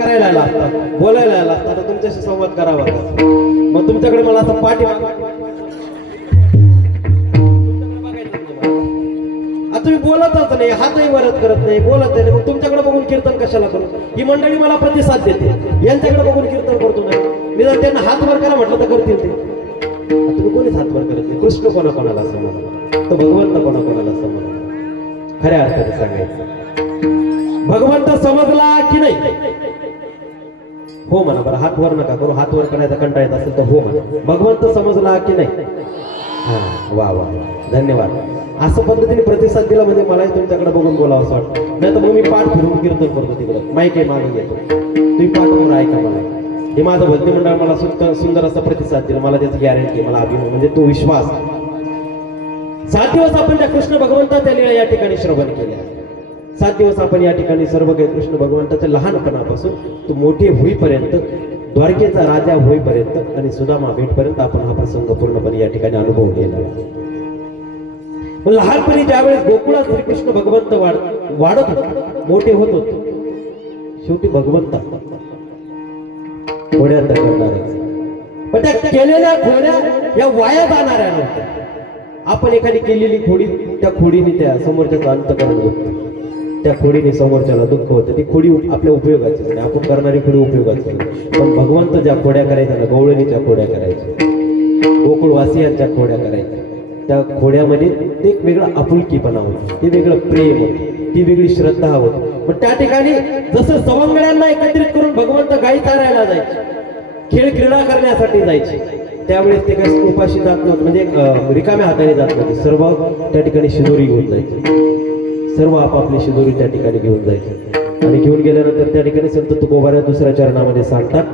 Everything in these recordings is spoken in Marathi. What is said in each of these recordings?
करायला आला असता, बोलायला आला असता, आता तुमच्याशी संवाद करावा लागला. मग तुमच्याकडे मला असं पाठी तुम्ही बोलतच नाही, हातही वरत करत नाही, बोलत नाही, मग तुमच्याकडे बघून कीर्तन कशाला करू? ही मंडळी मला प्रतिसाद देते, यांच्याकडे बघून कीर्तन करतो नाही. मी जर त्यांना हात वर करा म्हटलं तर करतील ते. तुम्ही कोणीच हात वर करत नाही. कृष्ण कोणाकोणाला समजला, तो भगवंत कोणाकोणाला समजला. खऱ्या अर्थाने सांगायचं, भगवंत समजला की नाही? हो म्हणा बरं, हात वर नका करू. हात वर करायचा कंटाळा येत असेल तर हो म्हणा. भगवंत समजला की नाही? हा, वा वा, धन्यवाद. असं पद्धतीने प्रतिसाद दिला म्हणजे मलाही तुमच्याकडे बघून बोलावं असं वाटतं. नाही तर मग मी पाठ फिरून कीर्तन करतो तिकडे, माईक आहे मागे घेतो, तुम्ही पाठ करून ऐका मला. हे माझं भक्ती मंडळ मला सुंदर असा प्रतिसाद दिला, मला त्याची गॅरंटी, मला अभिमान म्हणजे तो विश्वास. 7 दिवस आपण त्या कृष्ण भगवंताच्या लीळा या ठिकाणी श्रवण केल्या. 7 दिवस आपण या ठिकाणी सर्व काही कृष्ण भगवंताच्या लहानपणापासून तो मोठे होईपर्यंत, द्वारकेचा राजा होईपर्यंत आणि सुदामा भेटपर्यंत आपण हा प्रसंग पूर्णपणे या ठिकाणी अनुभव केला. लहानपणी ज्यावेळेस गोकुळात श्रीकृष्ण भगवंत वाढत होते, मोठे होत होते, शेवटी भगवंत खोड्या करणारच. पण त्या केलेल्या खोड्या या वाया जाणाऱ्या नव्हत्या. आपण एखादी केलेली खोडी, त्या खोडीने त्या समोरच्याचा अंतःकरण होतं, त्या खोडीने समोरच्याला दुःख होतं. ती खोडी आपल्या उपयोगाची नाही, आपण करणारी खोडी उपयोगाची नाही. पण भगवंत ज्या खोड्या करायच्या ना, गवळणीच्या खोड्या करायच्या, गोकुळवासियांच्या खोड्या करायच्या, त्या खोड्यामध्ये ते एक वेगळा आपुलकीपणा होता, ते वेगळं प्रेम होतं, ती वेगळी श्रद्धा होती. पण त्या ठिकाणी जसं सवंगड्यांना एकत्रित करून भगवंत गाई चारायला जायचे, खेळ क्रीडा करण्यासाठी जायचे, त्यावेळेस ते काही उपाशी जात नव्हते, म्हणजे रिकाम्या हाताने जात नव्हते. सर्व त्या ठिकाणी शिदोरी घेऊन जायचे, सर्व आपापली शिदोरी त्या ठिकाणी घेऊन जायचे. आणि घेऊन गेल्यानंतर त्या ठिकाणी संत तुकोबाऱ्या दुसऱ्या चरणामध्ये सांगतात,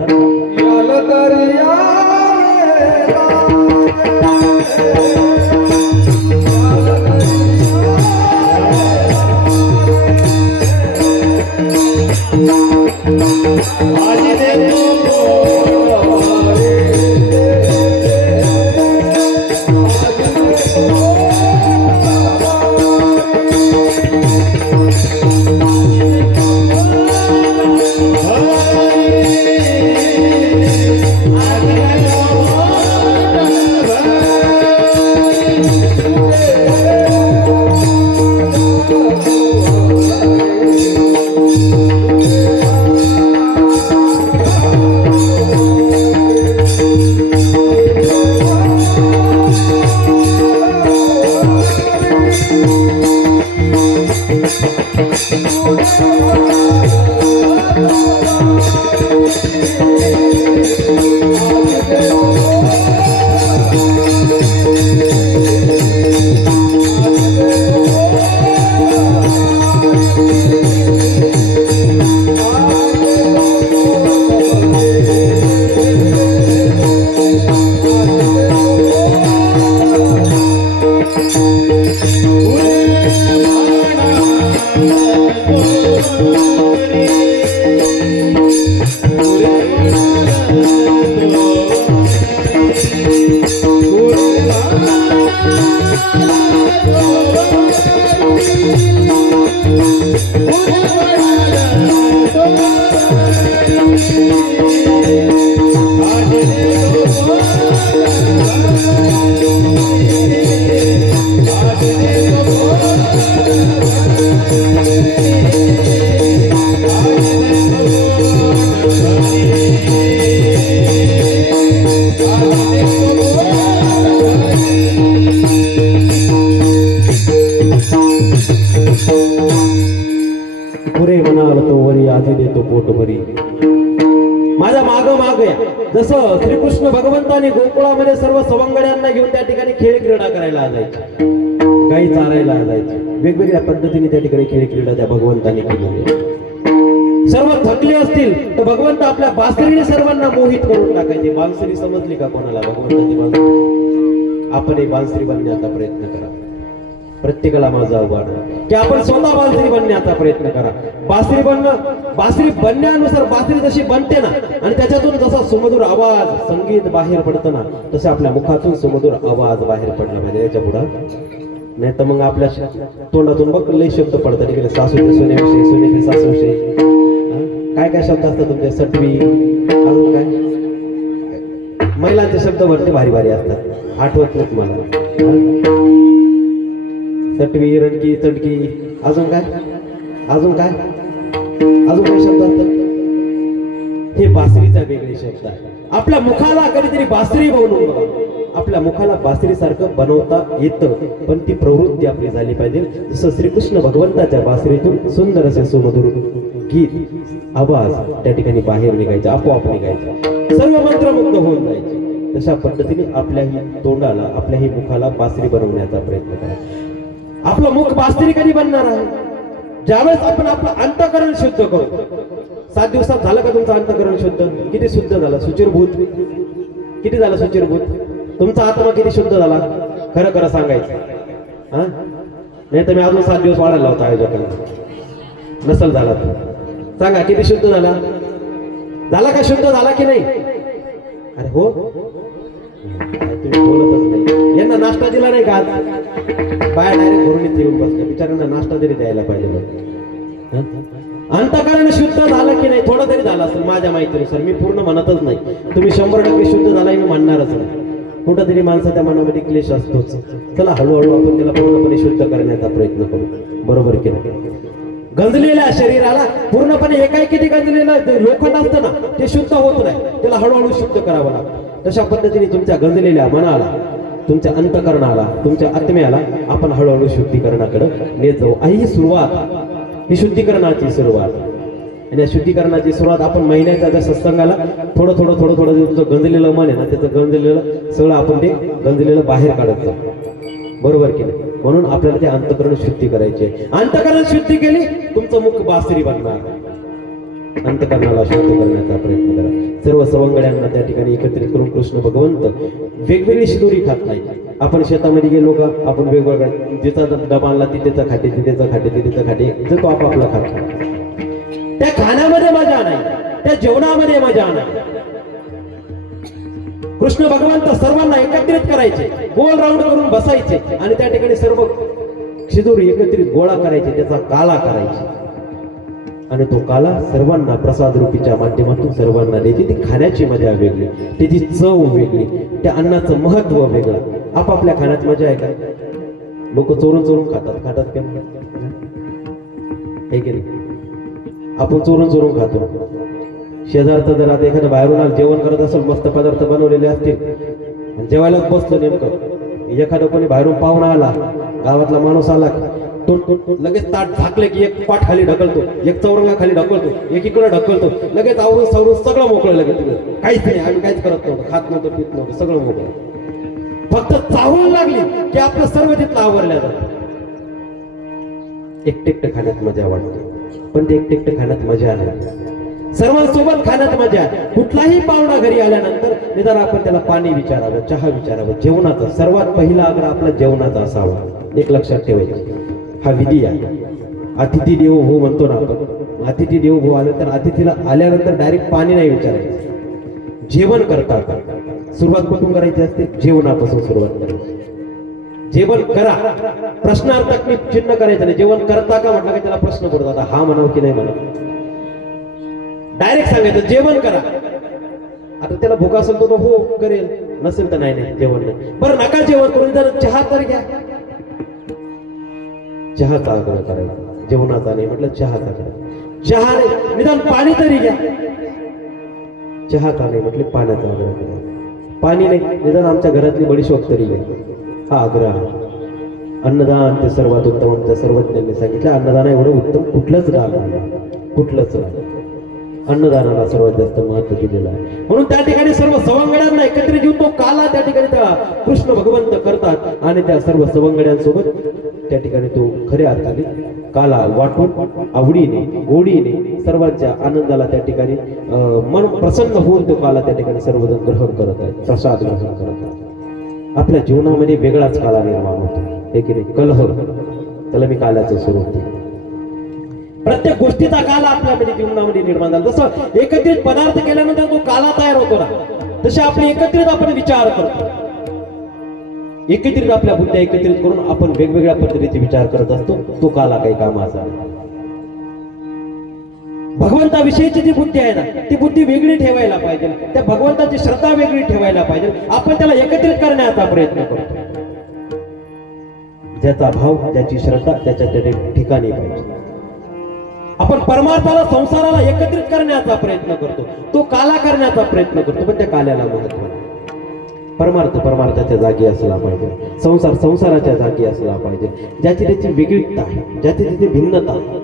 पुरे म्हणाल तो वरी आधी देतो पोट भरी. माझ्या माग माग या. जसं श्रीकृष्ण भगवंताने गोकुळामध्ये सर्व सवंगड्यांना घेऊन त्या ठिकाणी खेळ क्रीडा करायला जायचे, गाई चारायला जायचे, वेगवेगळ्या पद्धतीने त्या ठिकाणी खेळ क्रीडा त्या भगवंताने केलेली. सर्व थकले असतील तर भगवंत आपल्या बासरीने सर्वांना मोहित करून टाकायचे. बांसरी समजली का कोणाला? भगवंताची बांसरी. आपणही बांसरी बनण्याचा प्रयत्न करा. प्रत्येकाला माझं आव्हान की आपण स्वतः बासरी बनण्याचा प्रयत्न करा. बासरी बनण्यानुसार बासरी जशी बनते ना, आणि त्याच्यातून जसा सुमधुर आवाज संगीत बाहेर पडतं ना, तसे आपल्या मुखातून सुमधुर आवाज बाहेर पडला पाहिजे. याच्या पुढे नाही तर मग आपल्या तोंडातून बघ लय शब्द पडतात इकडे, सासूचे सोन्याविषयी, सोन्याचे सासूविषयी, काय काय शब्द असतात तुमचे? सटवी, अजून काय? महिलांचे शब्द भरते भारी भारी असतात, आठवत नाहीत मला. सटवी, रणकी, चटकी, अजून काय? अजून काय? अजून काय शब्द असतात? हे बासरीचा वेगळे शब्द आहे. आपल्या मुखाला कधीतरी बासरी बनवून बघा. आपल्या मुखाला बासरीसारखं बनवता येतं, पण ती प्रवृत्ती आपली झाली पाहिजे. जसं श्रीकृष्ण भगवंताच्या बासरीतून सुंदर असे सुमधुर गीत आवाज त्या ठिकाणी बाहेर निघायचे, आपोआप निघायचे, सर्व मंत्रमुग्ध होऊन जायचे. तशा पद्धतीने आपल्याही तोंडाला, आपल्याही मुखाला बासरी बनवण्याचा प्रयत्न करा. आपलं मुख बासरी कधी बनणार आहे? ज्यावेळेस आपण आपलं अंतःकरण शुद्ध करू. 7 दिवसात झालं का तुमचं अंतःकरण शुद्ध? किती शुद्ध झालं? सुचिरभूत किती झालं? सुचिरभूत. तुमचा आत्मा किती शुद्ध झाला? खरं खरं सांगायचं. हा, नाही तर मी अजून 7 दिवस वाढायला होता आयोजकांना. नसल झाला तर सांगा किती शुद्ध झाला? झाला का? शुद्ध झाला की नाही? अरे हो, तुम्ही बोलतच नाही. यांना नाश्ता दिला नाही का आज? बाहेर डायरेक्ट घरून येऊन बसले. बिचाऱ्यांना नाश्ता तरी द्यायला पाहिजे. अंतःकरण शुद्ध झालं की नाही? थोडं तरी झालं असेल माझ्या माहितीनुसार. मी पूर्ण म्हणतच नाही. तुम्ही 100% शुद्ध झालाय मी म्हणणारच नाही. कुठंतरी माणसाच्या मनामध्ये क्लेश असतोच. चला हळूहळू आपण त्याला पूर्णपणे शुद्ध करण्याचा प्रयत्न करू. बरोबर की नाही? गंजलेल्या शरीराला पूर्णपणे एकाएकी गंजलेलं लोखंड असतं ना, ते शुद्ध होत नाही. त्याला हळूहळू शुद्ध करावं लागतं. तशा पद्धतीने तुमच्या गंजलेल्या मनाला, तुमच्या अंतःकरणाला, तुमच्या आत्म्याला आपण हळूहळू शुद्धीकरणाकडे नेत जाऊ. ही सुरुवात, ही शुद्धीकरणाची सुरुवात. आणि या शुद्धीकरणाची सुरुवात आपण महिन्याच्या त्या सत्संगाला थोडं थोडं थोडं थोडं तुमचं गंजलेलं मन आहे ना, त्याचं गंजलेलं सगळं आपण ते गंजलेलं बाहेर काढत जाऊ. बरोबर की नाही? म्हणून आपल्याला ते अंतःकरण शुद्धी करायची आहे. अंतःकरण शुद्धी केली, तुमचं मुख बासरी बनणार. अंतःकरणाला शुद्ध करण्याचा प्रयत्न करा. सर्व सवंगड्यांना त्या ठिकाणी एकत्रित करून कृष्ण भगवंत वेगवेगळी शिदोरी खात नाही. आपण शेतामध्ये गेलो का, आपण वेगवेगळ्या जिचा डबा आणला तिथेचा खाते, तिथेचा खाते, तिथेचा खाते, जो तो आपापला खातो. त्या खाण्यामध्ये मजा नाही, त्या जेवणामध्ये मजा नाही. कृष्ण भगवंत सर्वांना एकत्रित करायचे, गोल राऊंड करून बसायचे आणि त्या ठिकाणी सर्व शिदोरी एकत्रित गोळा करायचे, त्याचा काला करायचे आणि तो काला सर्वांना प्रसाद रूपीच्या माध्यमातून सर्वांना द्यायची. ती खाण्याची मजा वेगळी, त्याची चव वेगळी, त्या अन्नाचं महत्व वेगळं. आपापल्या खाण्यात मजा आहे का? लोक चोरून चोरून खातात का? हे की नाही? आपण चोरून चोरून खातो. शेजारचं जर आता एखादं बाहेरून जेवण करत असेल, मस्त पदार्थ बनवलेले असतील, जेवायला बसलो नेमकं, एखादं कोणी बाहेरून पाहुणा आला, गावातला माणूस आला, तो लगेच ताट झाकले की एक पाठ खाली ढकलतो, एक चौरंगा खाली ढकलतो, एकीकडे ढकलतो, लगेच आवरून सवरून सगळं मोकळं. लगेच काहीच नाही, आम्ही काहीच करत नव्हतं, खात नव्हतं, पित नव्हतं, सगळं मोकळं. फक्त चाहूल लागली की आपलं सर्व तिथलं आवरल्या जातं. एकटेकटं खाण्यात मजा वाटते, पण ते एकटेकटं खाण्यात मजा नाही. सर्वांसोबत खाण्यात मजा. कुठलाही पाहुणा घरी आल्यानंतर निदान आपण त्याला पाणी विचारावं, चहा विचारावं. जेवणाचा सर्वात पहिला आग्रह आपला जेवणाचा असावा. एक लक्षात ठेवायचं, हा विधी आहे. अतिथी देवो भव म्हणतो ना आपण. अतिथी देवो भव आलं तर अतिथीला आल्यानंतर डायरेक्ट पाणी नाही विचारायचं. जेवण करता का? सुरुवात कुठून करायची असते? जेवणापासून सुरुवात करायची. जेवण करा, प्रश्नार्थक चिन्ह करायचं नाही. जेवण करता का म्हटलं की त्याला प्रश्न पडतो, आता हा म्हणावं की नाही म्हणावं. डायरेक्ट सांगायचं जेवण करा. आता त्याला भूक असेल तर हो करेल, नसेल तर नाही जेवण नाही. बरं नका जेवण करून जर चहा तर घ्या. चहाचा आग्रह करायचा, जेवणाचा नाही म्हटलं चहाचा करा. चहा नाही निदान पाणी तरी घ्या. चहाचा नाही म्हटलं पाण्याचा आग्रह करा. पाणी नाही निदान आमच्या घरातली बडीशोप तरी घ्या. हा आग्रह. अन्नदान ते सर्वात उत्तम. आमच्या सर्वज्ञांनी सांगितलं अन्नदान एवढं उत्तम कुठलंच दान नाही, कुठलंच नाही. अन्नदानाला सर्वात जास्त महत्व दिलेलं आहे. म्हणून त्या ठिकाणी सर्व सवंगड्यांना एकत्रित घेऊन तो काला त्या ठिकाणी त्या कृष्ण भगवंत करतात आणि त्या सर्व सवंगड्यांसोबत त्या ठिकाणी तो खऱ्या अर्थाने काला वाटून आवडीने, गोडीने, सर्वांच्या आनंदाला त्या ठिकाणी मन प्रसन्न होऊन तो काला त्या ठिकाणी सर्वजण ग्रहण करत आहेत, प्रसाद ग्रहण करत आहेत. आपल्या जीवनामध्ये वेगळाच काला निर्माण होतो. हे की नाही? कलह, त्याला मी काल्याचं स्वरूप दिलं. प्रत्येक गोष्टीचा काला आपल्यामध्ये जीवनामध्ये निर्माण झाला. जसं एकत्रित पदार्थ केल्यानंतर तो काला तयार होतो ना, तसे आपले एकत्रित आपण विचार करतो. एकत्रित आपल्या बुद्ध्या एकत्रित करून आपण वेगवेगळ्या पद्धतीचे विचार करत असतो. तो काला काही कामाचा. भगवंताविषयीची जी बुद्धी आहे ना ती बुद्धी वेगळी ठेवायला पाहिजे, त्या भगवंताची श्रद्धा वेगळी ठेवायला पाहिजे. आपण त्याला एकत्रित करण्याचा प्रयत्न करतो. ज्याचा भाव ज्याची श्रद्धा त्याच्या ठिकाणी पाहिजे. आपण परमार्थाला संसाराला एकत्रित करण्याचा प्रयत्न करतो, तो काला करण्याचा प्रयत्न करतो, पण त्या काल्याला महत्व नाही. परमार्थ परमार्थाच्या जागी असला पाहिजे, संसार संसाराच्या जागी असला पाहिजे. ज्याची त्याची वेगळीता आहे, ज्याची त्याची भिन्नता आहे.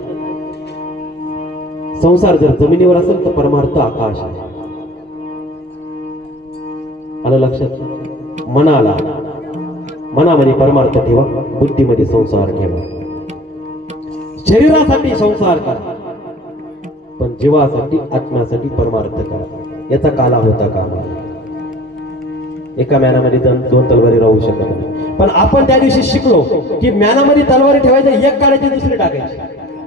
संसार जर जमिनीवर असेल तर परमार्थ आकाश आहे. आलं लक्षात? मनामध्ये परमार्थ ठेवा, बुद्धीमध्ये संसार ठेवा. शरीरासाठी संसार करा, पण जीवासाठी आत्म्यासाठी परमार्थ करा. याचा काला होता कामा. एका म्यानामध्ये दोन तलवारी राहू शकत नाही. पण आपण त्या दिवशी शिकलो की म्यानामध्ये तलवारी ठेवायची, एक काढायची दुसरी टाकायची,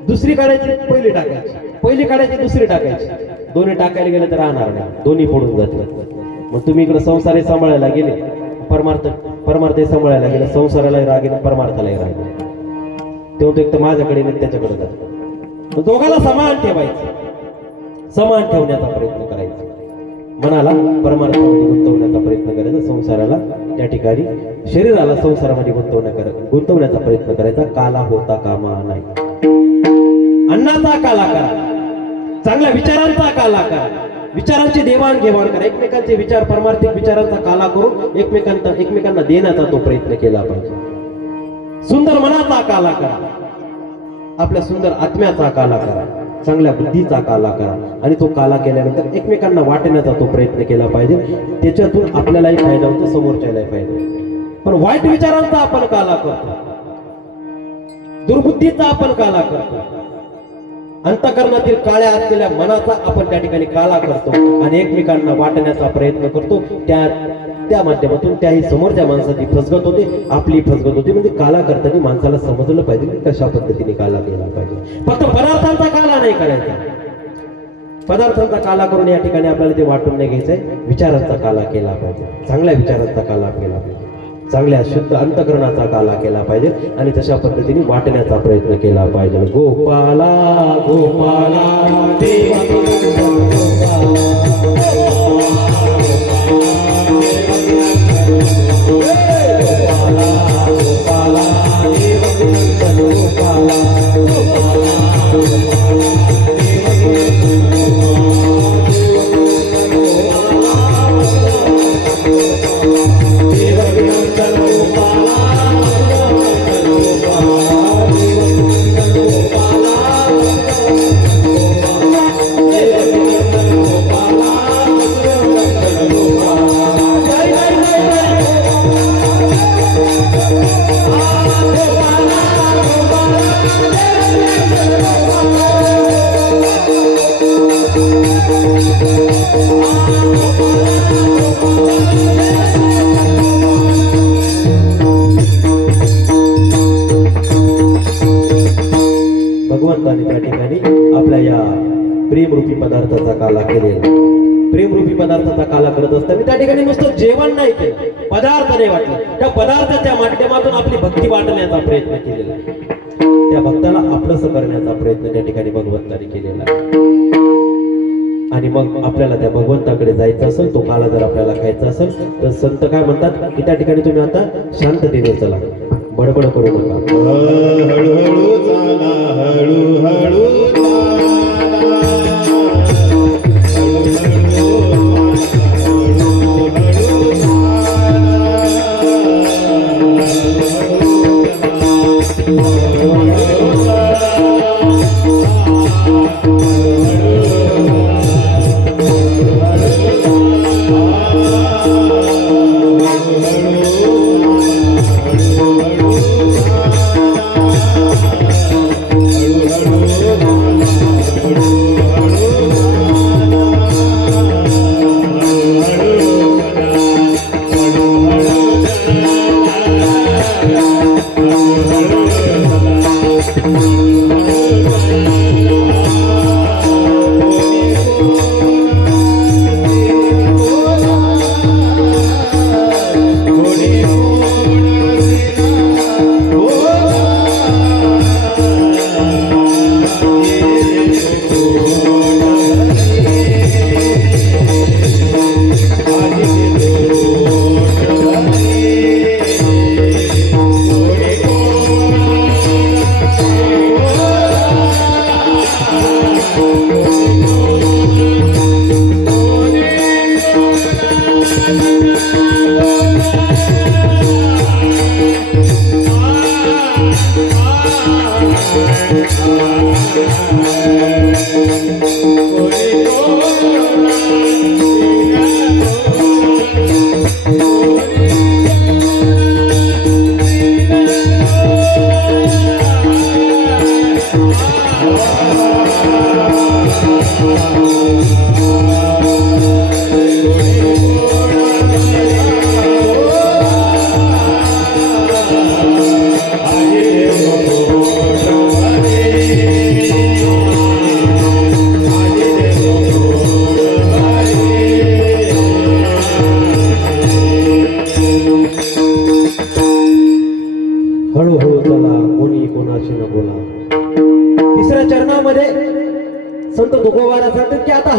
दुसरी काढायची पहिली टाकायची, पहिली काढायची दुसरी टाकायची. दोन्ही टाकायला गेले तर राहणार नाही, दोन्ही फोडून जातात. मग तुम्ही इकडे संसार सांभाळायला गेले, परमार्थ सांभाळायला गेले, संसारालाही राग येईल परमार्थालाही राग येईल. तेव्हा एक तर माझ्याकडे नाही त्याच्याकडे जातो. दोघांना समान ठेवायचं, समान ठेवण्याचा प्रयत्न करायचा. मनाला परमार्थामध्ये गुंतवण्याचा प्रयत्न करायचा, संसाराला त्या ठिकाणी शरीराला संसारामध्ये गुंतवण्याचा प्रयत्न करायचा. काला होता कामा नाही. अन्नाचा काला करा, चांगल्या विचारांचा काला करा, विचारांची देवाणघेवाण करा. एकमेकांचे विचार परमार्थिक विचारांचा काला करून एकमेकांना देण्याचा तो प्रयत्न केला पाहिजे. सुंदर मनाचा काला करा, आपल्या सुंदर आत्म्याचा काला करा, चांगल्या बुद्धीचा काला करा. आणि तो काला केल्यानंतर एकमेकांना वाटण्याचा तो प्रयत्न केला पाहिजे. त्याच्यातून आपल्यालाही फायदा होतो, समोरच्यालाही फायदा होतो. पण वाईट विचारांचा आपण काला करतो, दुर्बुद्धीचा आपण काला करतो, अंतःकरणातील काळ्या असलेल्या मनाचा आपण त्या ठिकाणी काला करतो आणि एकमेकांना वाटण्याचा प्रयत्न करतो. त्या माध्यमातून त्याही समोरच्या माणसाची फसगत होते, आपली फसगत होते. म्हणजे काला करताना माणसाला समजलं पाहिजे की कशा पद्धतीने काला केला पाहिजे. फक्त पदार्थांचा काला नाही करायचा. पदार्थांचा काला करून या ठिकाणी आपल्याला ते वाटून नाही घ्यायचंय. विचारांचा काला केला पाहिजे, चांगल्या विचारांचा काला केला पाहिजे, चांगल्या शुद्ध अंतःकरणाचा काला केला पाहिजे आणि तशा पद्धतीने वाटण्याचा प्रयत्न केला पाहिजे. गोपाला गोपाला भगवंताने त्या ठिकाणी आपल्या या प्रेमरूपी पदार्थाचा काला केलेला. प्रेमरूपी पदार्थाचा काला करत असताना त्या ठिकाणी नुसतं जेवण नाही केलं, पदार्थ नाही वाटलं. त्या पदार्थाच्या माध्यमातून आपली भक्ती वाटण्याचा प्रयत्न केलेला, त्या भक्ताला आपलंसं करण्याचा प्रयत्न त्या ठिकाणी भगवंताने केलेला. आणि मग आपल्याला त्या भगवंताकडे जायचं असेल, तो काला जर आपल्याला खायचा असेल तर संत काय म्हणतात की त्या ठिकाणी तुम्ही आता शांततेने चला, बडबड करू नका. हळूहळू चाला, हळूहळू हळूहळू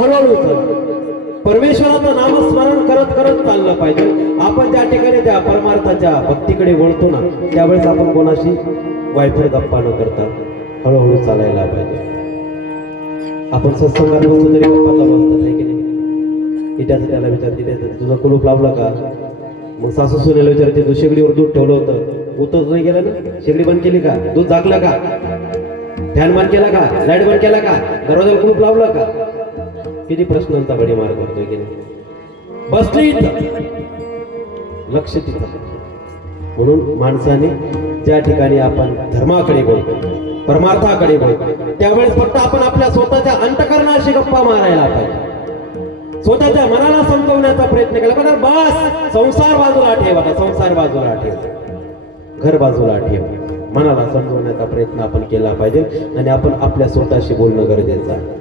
हळूहळू चल. परमेश्वराचं नामस्मरण करत करत चाललं पाहिजे. आपण ज्या ठिकाणी त्या परमार्थाच्या भक्तीकडे वळतो ना, त्यावेळेस आपण कोणाशी वायफळ गप्पा न करता हळूहळू चालायला पाहिजे. आपण सत्संगात बसतो तरी गप्पा चालू असतात, आहे की नाही? इत्याचं त्याला विचारते, तुझं कुलूप लावलं का? मग सासू सुनेला विचारते, तू शेगडीवर दूध ठेवलं होतं, उतरच नाही गेलं ना? शेगडी बंद केली का? दूध झाकलं का? फॅन बंद केला का? लाईट बंद केला का? दरवाजाला कुलूप लावलं का? किती प्रश्नांचा बडी मार करतोय की नाही? बसली इथं, लक्ष तिथं. म्हणून माणसाने ज्या ठिकाणी आपण धर्माकडे बोलतो, परमार्थाकडे बोलतो, त्यावेळेस फक्त आपण आपल्या स्वतःच्या अंतःकरणाशी गप्पा मारायला पाहिजे. स्वतःच्या मनाला समजवण्याचा प्रयत्न केला पाहिजे. बस संसार बाजूला ठेव, आता संसार बाजूला ठेव, घर बाजूला ठेव. मनाला समजवण्याचा प्रयत्न आपण केला पाहिजे आणि आपण आपल्या स्वतःशी बोलणं गरजेचं आहे.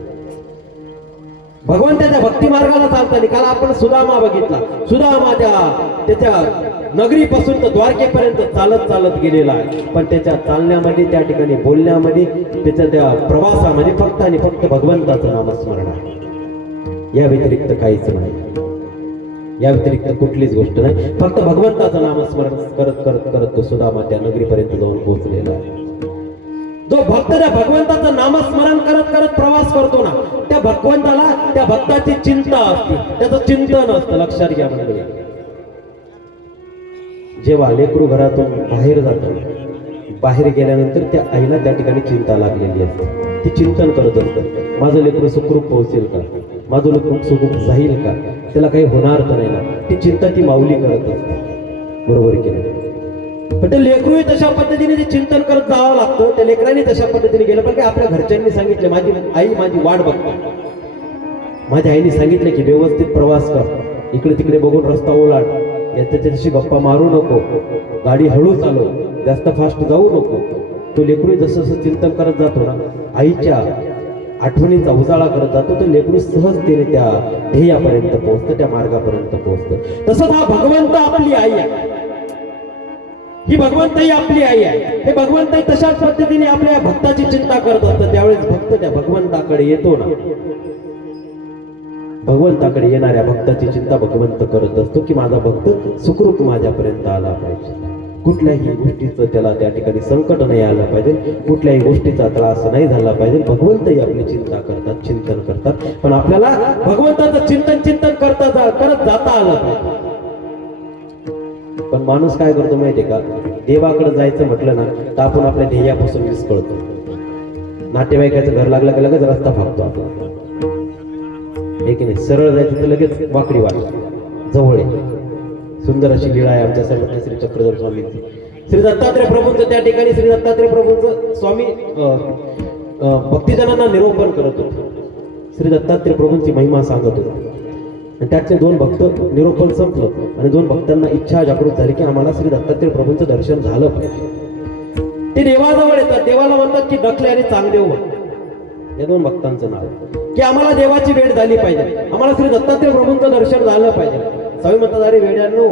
भगवंताच्या भक्ती मार्गाला चालताना काल आपण सुदामा बघितला. सुदामा त्याच्या नगरीपासून तर द्वारकेपर्यंत चालत चालत गेलेला आहे, पण त्याच्या चालण्यामध्ये, त्या ठिकाणी बोलण्यामध्ये, त्याच्या त्या प्रवासामध्ये फक्त आणि फक्त भगवंताचं नामस्मरण आहे. या व्यतिरिक्त काहीच नाही, या व्यतिरिक्त कुठलीच गोष्ट नाही. फक्त भगवंताचं नामस्मरण करत करत करत तो सुदामा त्या नगरीपर्यंत जाऊन पोहोचलेला आहे. जो भक्त त्या भगवंताचं नामस्मरण करत करत प्रवास करतो ना, त्या भगवंताला, त्या भक्ताची चिंता असते, त्याचं चिंतन असतं. लक्षात घ्या मंडळी, जेव्हा लेकरू घरातून बाहेर जातं, बाहेर गेल्यानंतर त्या आईला त्या ठिकाणी चिंता लागलेली असते. ती चिंतन करत असतं, माझं लेकरू सुखरूप पोहोचेल का? माझं लेकरू सुखरूप जाईल का? त्याला काही होणार तर नाही ना? ती चिंता ती माऊली करत असते. बरोबर केलं. पण ते लेकरूही तशा पद्धतीने ते चिंतन करत जावं लागतं. त्या लेकरांनी तशा पद्धतीने गेलं. पण काय आपल्या घरच्यांनी सांगितलं, माझी आई माझी वाट बघते. माझ्या आईने सांगितलं की व्यवस्थित प्रवास कर, इकडे तिकडे बघून रस्ता ओलांड, त्याच्याशी गप्पा मारू नको, गाडी हळू चालव, जास्त फास्ट जाऊ नको. तो लेकरू जसं जसं चिंतन करत जातो ना, आईच्या आठवणींचा उजाळा करत जातो, तो लेकरू सहजतेने त्या ध्येयापर्यंत पोहोचतं, त्या मार्गापर्यंत पोहोचतं. तसंच हा भगवंत आपली आई आहे. ही भगवंतही आपली आई आहे. हे भगवंतही तशाच पद्धतीने आपल्या भक्ताची चिंता करत असतं. त्यावेळेस भक्त त्या भगवंताकडे येतो ना, भगवंताकडे येणाऱ्या भक्ताची चिंता भगवंत करत असतो की माझा भक्त सुखरूप माझ्यापर्यंत आला पाहिजे. कुठल्याही गोष्टीचं त्याला त्या ठिकाणी संकट नाही आलं पाहिजे, कुठल्याही गोष्टीचा त्रास नाही झाला पाहिजे. भगवंतही आपली चिंता करतात, चिंतन करतात. पण आपल्याला भगवंताचं चिंतन करत जाता आलं पाहिजे. पण माणूस काय करतो माहितीये का? देवाकडे जायचं म्हटलं ना, तर आपण आपल्या ध्येयापासून विस्कळतो. नातेवाईकाचं घर लागलं की लगेच रस्ता फाकतो आपण, हे की नाही? सरळ जायचं तर लगेच वाकडी वाट जवळ आहे. सुंदर अशी लीळा आहे आमच्या सर्वांच्या श्री चक्रधर स्वामींची. श्री दत्तात्रय प्रभूंचं त्या ठिकाणी श्री दत्तात्रय प्रभूंचं स्वामी भक्तिजनांना निरूपण करत होते. श्री दत्तात्रय प्रभूंची महिमा सांगत होते. त्यातले दोन भक्त निरूपण संपलं आणि दोन भक्तांना इच्छा जागृत झाली की आम्हाला श्री दत्तात्रय प्रभूंचं दर्शन झालं पाहिजे. ते देवाजवळ येतात, देवाला म्हणतात की डकले आणि चांगदेव म्हण. या दोन भक्तांचं नाव की आम्हाला देवाची भेट झाली पाहिजे, आम्हाला श्री दत्तात्रय प्रभूंचं दर्शन झालं पाहिजे. स्वामी म्हणतात, अरे वेड्यांनो,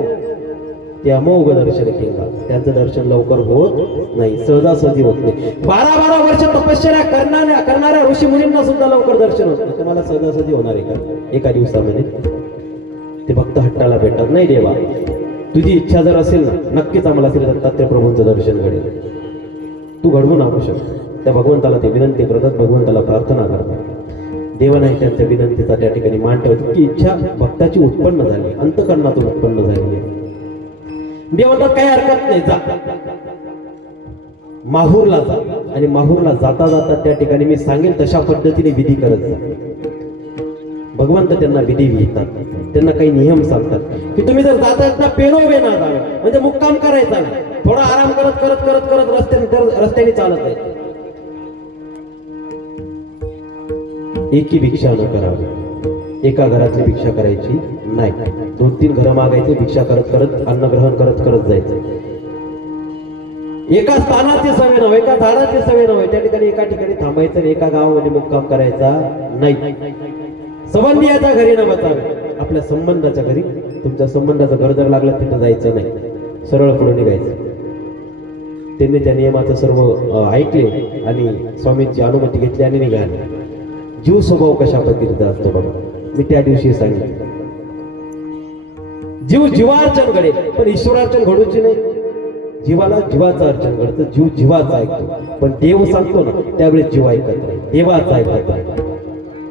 ते अमोघ दर्शन केलं, त्यांचं दर्शन लवकर होत नाही, सहजासहजी होत नाही. 12-12 वर्ष तपश्चर्या करणाऱ्या ऋषी मुनींना सुद्धा लवकर दर्शन होत नाही. तुम्हाला सहजासहजी होणार आहे का एका दिवसामध्ये? ते भक्त हट्टाला भेटतात, नाही देवा तुझी इच्छा जर असेल ना, नक्कीच आम्हाला श्री दत्तात्रय प्रभूंचं दर्शन घडेल, तू घडवून आणू शकतो. त्या भगवंताला ते विनंती करतात, भगवंताला प्रार्थना करतात. देवाने त्यांच्या विनंतीचा त्या ठिकाणी मान ठेवतो की इच्छा भक्ताची उत्पन्न झाली, अंतःकरणातून उत्पन्न झाली आहे. देव म्हणतात काही हरकत नाही, जा माहूरला जा. आणि माहूरला जाता जाता त्या ठिकाणी मी सांगेन तशा पद्धतीने विधी करत जा. भगवंत त्यांना विधी विहितात, त्यांना काही नियम सांगतात की तुम्ही जर जाता पेनो वेना जावे, म्हणजे मुक्काम करायचा नाही, थोडा आराम करत करत करत करत रस्त्याने चालत आहे. एकी भिक्षा न करावी, एका घरातली भिक्षा करायची नाही, 2-3 घरं मागायची, भिक्षा करत करत अन्न ग्रहण करत करत जायचं. एका स्थानाची सवय नव्हे, एका झाडाची सवय नव्हे, त्या ठिकाणी एका ठिकाणी थांबायचं, एका गावामध्ये मुक्काम करायचा नाही. संबंधियाच्या घरी न बसावे, आपल्या संबंधाच्या घरी, तुमच्या संबंधाचं घर जर लागलं तिथं जायचं नाही, सरळ पुढे निघायचं. त्यांनी त्या नियमाचं सर्व ऐकले आणि स्वामींची अनुमती घेतली आणि निघाले. जीव स्वभाव कशा पद्धतीचा असतो बाबा. मी त्या दिवशी सांगितलं जीव जीवार्चन घडे पण ईश्वरार्चन घडूची नाही. जीवाला जीवाचं अर्चन घडतं, जीव जीवाचं ऐकतो. पण देव सांगतो ना त्यावेळेस जीव ऐकत नाही, देवाचं ऐकत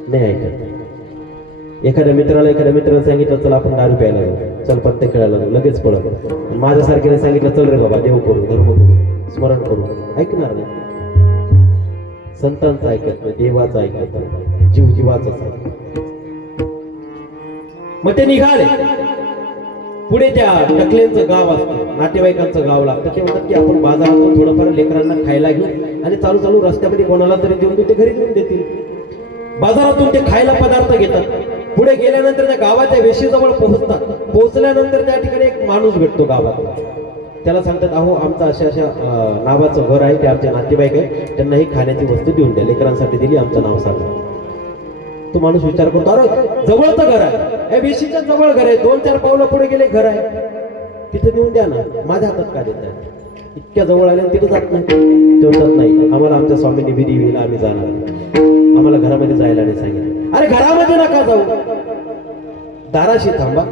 नाही ऐकत. एखाद्या मित्राला सांगितलं चल आपण दारू प्यायला जाऊ, चल पत्ते खेळायला जाऊ, लगेच पळत. माझ्यासारख्याने सांगितलं चल रे बाबा देव करू, धर्म करू, स्मरण करू, ऐकणार नाही. संतांचं ऐकत नाही, देवाचं ऐकत नाही, जीव जीवाचं ऐकत. मग ते निघाले. पुढे त्या टकल्यांचं गाव असतं, नातेवाईकांचं गाव लागतं. ते म्हणतात की आपण बाजारातून थोडंफार लेकरांना खायला घेऊ आणि चालू रस्त्यामध्ये कोणाला तरी देऊन देऊ, ते घरी देऊन देतील. बाजारातून ते खायला पदार्थ घेतात. पुढे गेल्यानंतर त्या गावाच्या वेशीजवळ पोहोचतात. पोहोचल्यानंतर त्या ठिकाणी एक माणूस भेटतो गावातला. त्याला सांगतात अहो आमचं अशा नावाचं घर आहे, ते आमचे नातेवाईक आहे, त्यांना ही खाण्याची वस्तू देऊन द्या, लेकरांसाठी दिली, आमचं नाव सांगा. तो माणूस विचार करतो अरे जवळचं घर आहे, वेशीच्या जवळ घर आहे, 2-4 पावलं पुढे गेले घर आहे, तिथे देऊन द्या ना, माझ्या हातात का देत आहे? इतक्या जवळ आले तिथे जात नाही. ते म्हणतात नाही आम्हाला आमच्या स्वामींनी विधी दिला, आम्ही जाणार, आम्हाला घरामध्ये जायला नाही सांगितलं. अरे घरामध्ये नका जाऊ, दाराशी थांबा,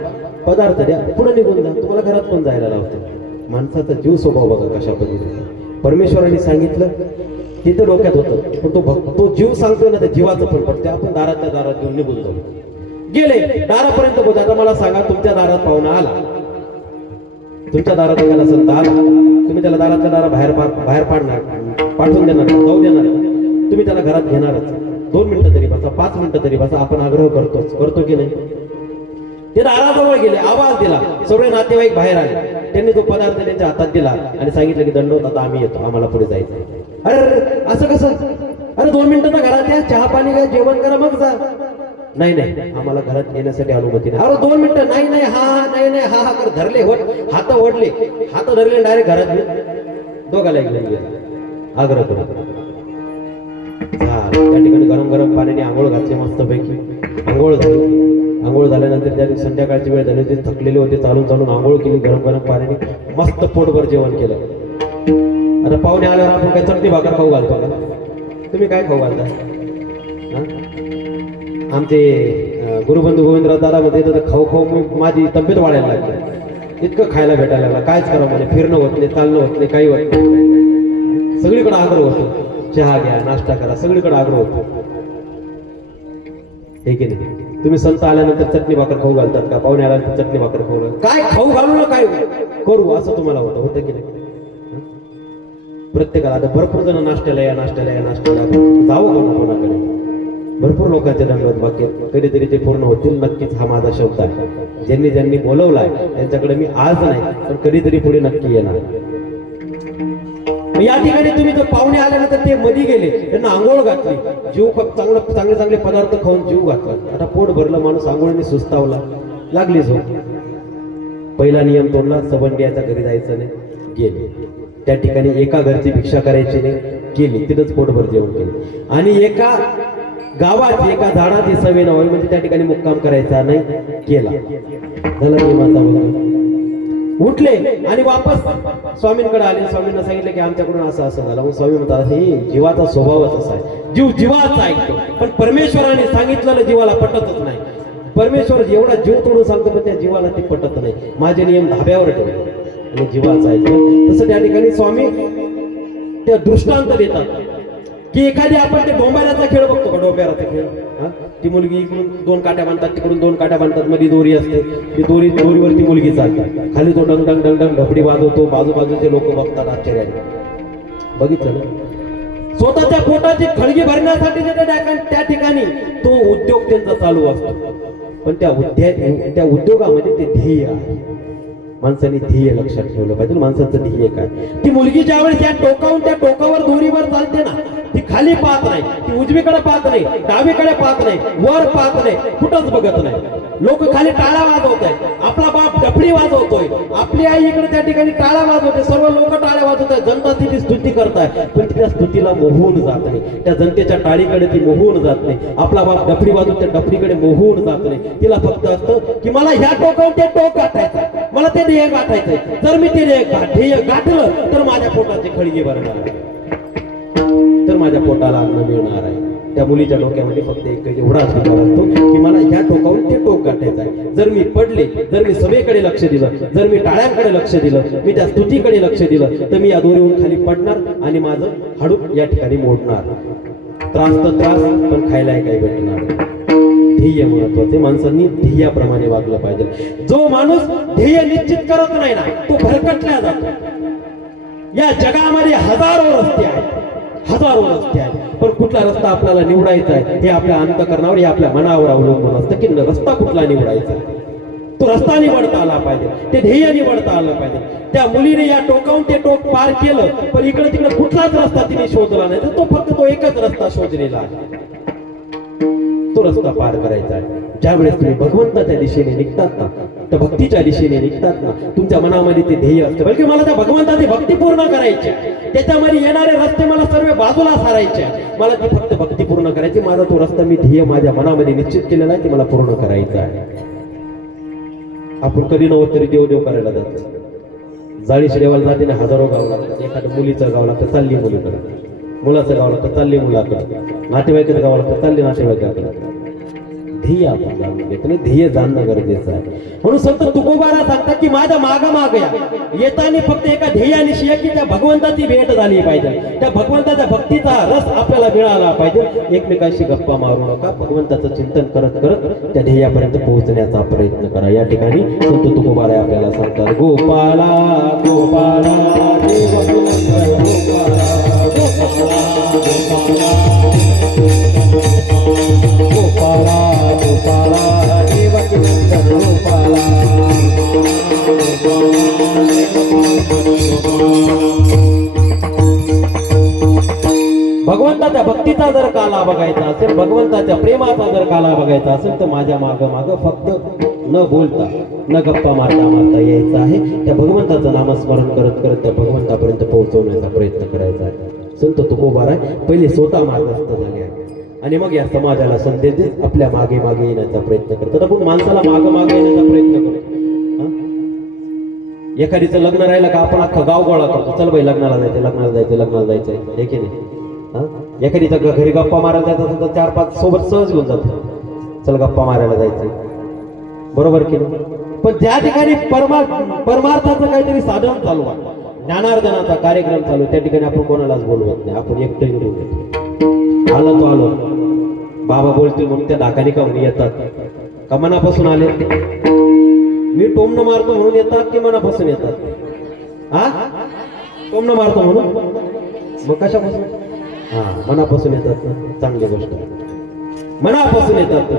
पदार्थ द्या, पुढे निघून जा, तुम्हाला घरात पण जायला लावतो. माणसाचा जीव स्वभाव बघा कशा पद्धतीने. परमेश्वरांनी सांगितलं तिथं डोक्यात होतं, पण तो जीव सांगतोय ना त्या जीवाचं पण पडते. आपण दारातल्या दारात घेऊन निघून जाऊ. गेले दारापर्यंत बोलतो. आता मला सांगा तुमच्या दारात पाहुणा आला, तुमच्या दारात एखादा संत आला, तुम्ही त्याला दारातल्या दारा बाहेर पाडणार, पाठवून देणार, जाऊ देणार, तुम्ही त्याला घरात घेणारच. 2 मिनिटं तरी बसा, 5 मिनिटं तरी बसा, आपण आग्रह करतो की नाही? ते दाराजवळ गेले, आवाज दिला, सगळे नातेवाईक बाहेर आले. त्यांनी तो पदार्थ त्यांच्या हातात दिला आणि सांगितलं की दंडवत आता आम्ही येतो, आम्हाला पुढे जायचं. अरे असं कसं? अरे 2 मिनिटं तर घरात या, चहा पाणी घ्या, जेवण करा, मग जा. नाही आम्हाला घरात येण्यासाठी अनुमती नाही. अरे 2 मिनिटं, नाही नाही हा कर, धरले हात ओढले, हात धरले, डायरेक्ट घरात दोघाला घेऊन गेला आग्रह करून. त्या ठिकाणी गरम पाण्याने आंघोळ घातली, मस्तपैकी आंघोळ झाली. आंघोळ झाल्यानंतर त्या दिवशी संध्याकाळची वेळ झाली होती, थकलेले होते, चालून आंघोळ केली, गरम पाण्याने मस्त पोटभर जेवण केलं. आता पाहुणे आल्यावर आपण काय चटणी भाकर खाऊ घालतो का? तुम्ही काय खाऊ घालता? आमचे गुरुबंधू गोविंदराव दादा मध्ये तर खाऊ माझी तब्येत वाढायला लागली, इतकं खायला भेटायला लागला. कायच करा म्हणजे, फिरणं होत नाही, चालणं होत नाही, काही होत नाही. सगळीकडे आग्रह होतो, चहा घ्या, नाश्ता करा, सगळीकडे आग्रह होतो. हे की नाही? तुम्ही संत आल्यानंतर चटणी भाकर खाऊ घालतात का? पाहुणे आल्यानंतर चटणी भाकर खाऊ, काय खाऊ घालू ना काय करू असं तुम्हाला होतं की नाही? प्रत्येकाला आता भरपूर जण नाश्त्याला जावं कोणाकडे, भरपूर लोकांचे दंडवत वाक्य कधीतरी ते पूर्ण होतील. नक्कीच हा माझा शब्द आहे. ज्यांनी बोलवलाय त्यांच्याकडे मी आज नाही, पण कधीतरी पुढे नक्की येणार. या ठिकाणी तुम्ही जर पाहुणे आल्यानंतर ते मध्ये गेले, त्यांना आंघोळ घातली, जीव चांगले पदार्थ खाऊन जीव घातला. आता पोट भरलं, माणूस आंघोळीने सुस्तावला, लागली झोप. पहिला नियम तोडला, सबंडियाच्या घरी जायचं नाही, गेले. त्या ठिकाणी एका घरची भिक्षा करायची नाही, केली, तिथंच पोटभर जेवण केले. आणि एका गावात एका झाडाची सवय नव्हे म्हणजे त्या ठिकाणी मुक्काम करायचा नाही, केला. झाला नियमाचा भंग. उठले आणि वापस स्वामींकडे आले. स्वामींना सांगितलं की आमच्याकडून असं झालं. मग स्वामी म्हणतात हे जीवाचा स्वभावच असा आहे, जीव जीवाचा ऐकतो, पण परमेश्वराने सांगितलेलं जीवाला पटतच नाही. परमेश्वर जेवढा जीव तोडून सांगतो पण त्या जीवाला ते पटत नाही. माझे नियम धाब्यावर ठेवले आणि जीवाचा ऐकतो. तसं त्या ठिकाणी स्वामी त्या दृष्टांत देतात की एखादी आपण ते डोंबाऱ्याचा खेळ बघतो का? डोंबाऱ्याचा खेळ, ती मुलगी इकडून 2 काट्या बांधतात, तिकडून 2 काट्या बांधतात, मध्ये दोरी असते, ती दोरीवरती मुलगी चालतात, खाली तो डंग डंग डंग डंग ढपडी वाजवतो, बाजूबाजूचे लोक बघतात आश्चर्याने. बघितलं ना? स्वतःच्या पोटाची खळगी भरण्यासाठी त्या ठिकाणी तो उद्योग त्यांचा चालू असतो. पण त्या उद्योगामध्ये ते ध्येय आहे. माणसाने ध्येय लक्षात ठेवलं पाहिजे. माणसाचं ध्येय काय? ती मुलगी ज्यावेळेस त्या टोकावर दोरीवर चालते ना, ती खाली पाहत नाही, ती उजवीकडे पाहत नाही, डावीकडे पाहत नाही, वर पाहत नाही, कुठंच बघत नाही. लोक खाली टाळा वाजवत आहेत, आपला बाप डफडी वाजवतोय, आपली आई इकडे त्या ठिकाणी टाळा वाजवते, सर्व लोक टाळ्या वाजवत आहेत, जनता तिची स्तुती करताय, पण त्या स्तुतीला मोहून जात नाही. त्या जनतेच्या टाळीकडे ती मोहून जात नाही. आपला बाप डफडी वाजवत त्या डफडीकडे मोहून जात नाही. तिला फक्त असतं की मला ह्या टोकावर ते टोक गाठायचं, मला ते ध्येय गाठायचंय. जर मी ते ध्येय गाठलं तर माझ्या पोटाची खळगी भरणार. तर तर माझ्या पोटाला अन्न मिळणार आहे. त्या मुलीच्या डोक्यामध्ये फक्त एक एवढाच विचार असतो की मला ह्या टोकावरून ते टोक गाठायचं आहे. जर मी पडले, जर मी सभेकडे लक्ष दिलं, जर मी टाळ्यांकडे लक्ष दिलं, मी त्या स्तुतीकडे लक्ष दिलं, तर मी या दोरीहून खाली पडणार आणि माझं हाडूक या ठिकाणी मोडणार. त्रास तर त्रास, पण खायलाही काही भेटणार. ध्येय महत्वाचे. माणसांनी ध्येयाप्रमाणे वागलं पाहिजे. जो माणूस ध्येय निश्चित करत नाही ना, तो भरकटला जातो. या जगामध्ये हजारो रस्ते आहेत, हजारो रस्ते आहेत, पण कुठला रस्ता आपल्याला निवडायचा आहे हे आपल्या अंतःकरणावर, हे आपल्या मनावर अवलंबून असतं की रस्ता कुठला निवडायचा आहे. तो रस्ता निवडता आला पाहिजे, ते ध्येय निवडता आलं पाहिजे. त्या मुलीने या टोकावून ते टोक पार केलं, पण इकडे तिकडे कुठलाच रस्ता तिने शोधला नाही, तर तो फक्त तो एकच रस्ता शोधलेला आहे. तो रस्ता पार करायचा आहे. ज्यावेळेस तुम्ही भगवंताच्या दिशेने निघतात ना, त्या भक्तीच्या दिशेने निघतात ना, तुमच्या मनामध्ये ते ध्येय असतं, बल्कि मला त्या भगवंताची भक्ती पूर्ण करायची, त्याच्यामध्ये येणारे रस्ते मला सर्व बाजूला सारायचे, मला ती फक्त भक्ती पूर्ण करायची. माझा तो रस्ता, मी ध्येय माझ्या मनामध्ये निश्चित केलेला आहे, ते मला पूर्ण करायचं आहे. आपण कधी नव्हत तरी देव देव करायला जातो. जाळीश देवाला जाते ना, हजारो गाव लागतात. एखाद्या मुलीचं गाव लागतं, चालली मुलीकडे. मुलाचं गाव लागतं, चालली मुलाकडे. नातेवाईकाचं गाव लागतं, चालली नातेवाईकाकडे. ध्येय आपण जाणून घेतो आणि ध्येय जाणणं गरजेचं आहे. म्हणून संत तुकोबारा सांगतात की माझ्या माग या, येताना फक्त एका ध्येयानिशी या की त्या भगवंताची भेट झाली पाहिजे, त्या भगवंताच्या भक्तीचा रस आपल्याला मिळाला पाहिजे. एकमेकांशी गप्पा मारू नका, भगवंताचं चिंतन करत करत त्या ध्येयापर्यंत पोहोचण्याचा प्रयत्न करा. या ठिकाणी संत तुकोबारा आपल्याला सांगतात, गोपाला गोपाला देव गोपाला गोपाला गोपाला देवकी नंदन गोपाला. भगवंताच्या भक्तीचा जर काला बघायचा असेल, भगवंताच्या प्रेमाचा जर काला बघायचा असेल, तर माझ्या माग फक्त न बोलता न गप्पा मारता मारता यायचं आहे. त्या भगवंताचं नामस्मरण करत करत त्या भगवंतापर्यंत पोहोचवण्याचा प्रयत्न करायचा आहे. संत तुकोबारा पहिले स्वतः मार्गस्थ झाले आहे आणि मग या समाजाला संदेश देत आपल्या मागे मागे येण्याचा प्रयत्न करतात. आपण माणसाला मागे येण्याचा प्रयत्न करतो. एखादीचं लग्न राहिलं का आपण अख्खा गाव गोळा करतो, चल बाई लग्नाला जायचं, लग्नाला जायचं, लग्नाला जायचंय, हे की नाही? एखादीचा घरी गप्पा मारायला जायचं असेल तर 4-5 सोबत सहज घेऊन जातो, चल गप्पा मारायला जायचंय, बरोबर की नाही? पण ज्या ठिकाणी परमार्थाचं काहीतरी साधन चालू आहे, ज्ञानार्जनाचा कार्यक्रम चालू आहे, त्या ठिकाणी आपण कोणालाच बोलवत नाही, आपण एकटं येऊन येतो. आलो तो आलो, बाबा बोलतील म्हणून त्या धाकाने का म्हणून येतात का मनापासून आले? मी टोमणं मारतो म्हणून येतात की मनापासून येतात? हा, टोमणं मारतो म्हणून, मग कशापासून? हा, मनापासून येतात ना, चांगली गोष्ट, मनापासून येतात.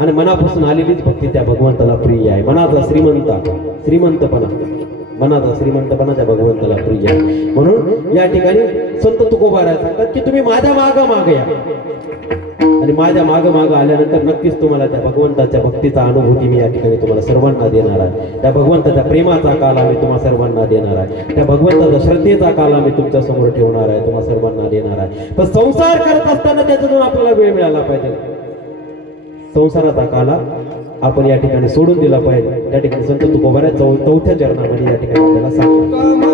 आणि मनापासून आलेलीच भक्ती त्या भगवंताला प्रिय आहे. मनाचा श्रीमंतपणा, मनाचा श्रीमंतपणा त्या भगवंताला प्रिय आहे. म्हणून या ठिकाणी संत तुकोबारा सांगतात की तुम्ही माझ्या माग या, आणि माझ्या माग आल्यानंतर नक्कीच तुम्हाला त्या भगवंताच्या भक्तीचा अनुभूती मी या ठिकाणी तुम्हाला सर्वांना देणार आहे. त्या भगवंताच्या प्रेमाचा काल आम्ही तुम्हा सर्वांना देणार आहे. त्या भगवंताच्या श्रद्धेचा काल आम्ही तुमच्या समोर ठेवणार आहे, तुम्हा सर्वांना देणार आहे. पण संसार करत असताना त्याच्यातून आपल्याला वेळ मिळाला पाहिजे. संसाराचा काला आपण या ठिकाणी सोडून दिला पाहिजे. त्या ठिकाणी संत तुकोबारा चौथ्या चरणामध्ये या ठिकाणी आपल्याला सांगतात,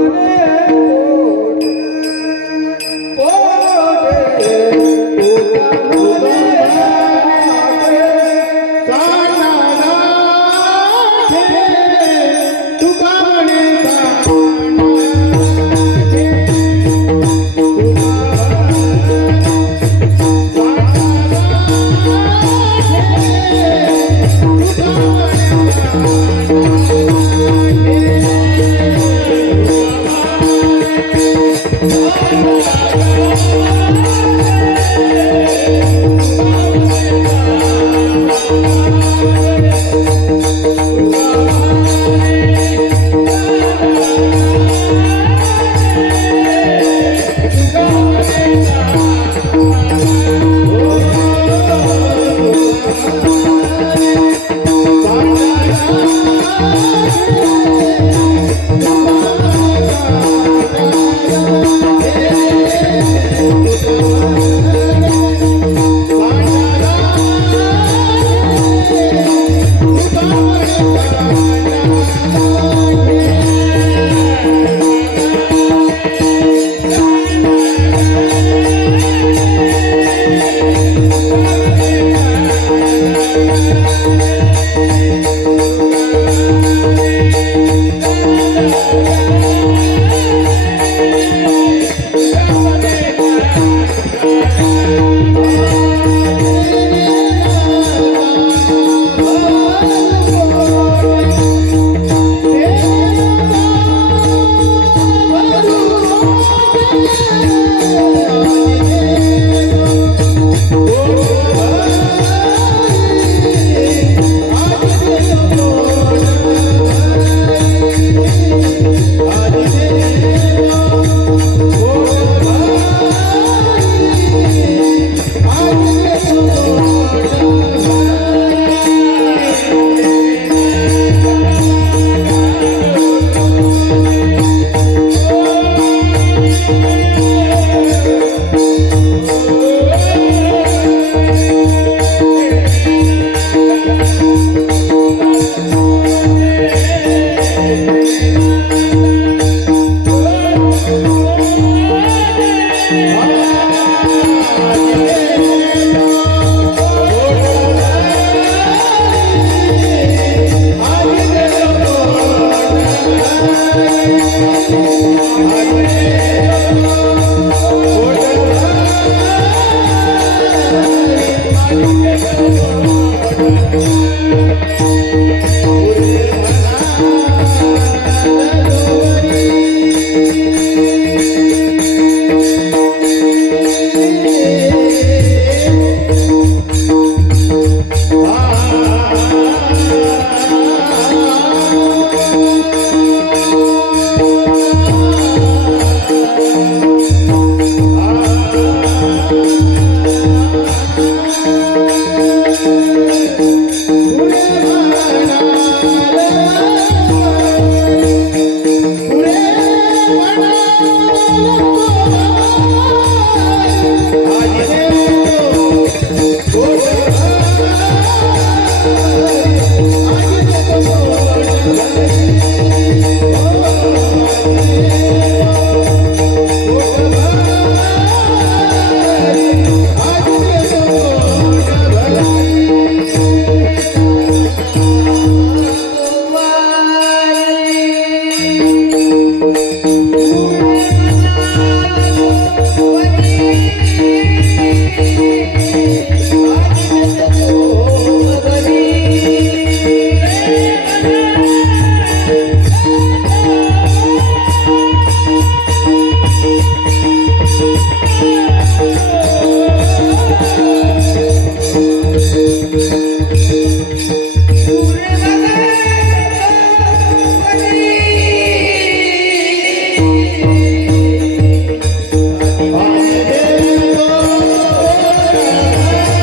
हळू